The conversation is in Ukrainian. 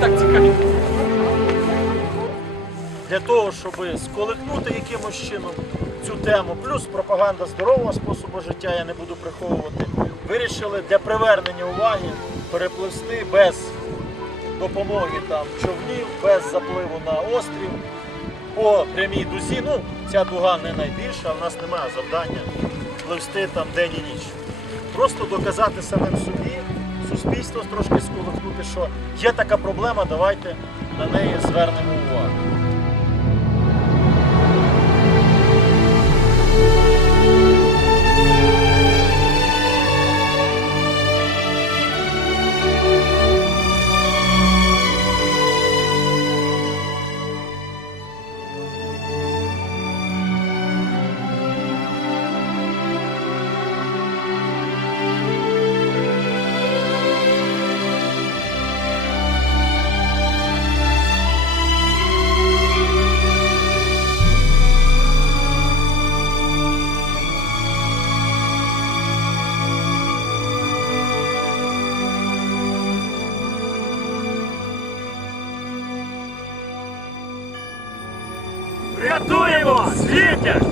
так цікаві. Для того, щоб сколихнути якимось чином цю тему, плюс пропаганда здорового способу життя, я не буду приховувати, вирішили для привернення уваги переплисти без допомоги там човнів, без запливу на острів по прямій дузі. Ну, ця дуга не найбільша, в нас немає завдання пливсти там день і ніч. Просто доказати самим собі суспільство трошки сколихнути, що є така проблема, давайте на неї звернемо увагу. Рятуємо світять!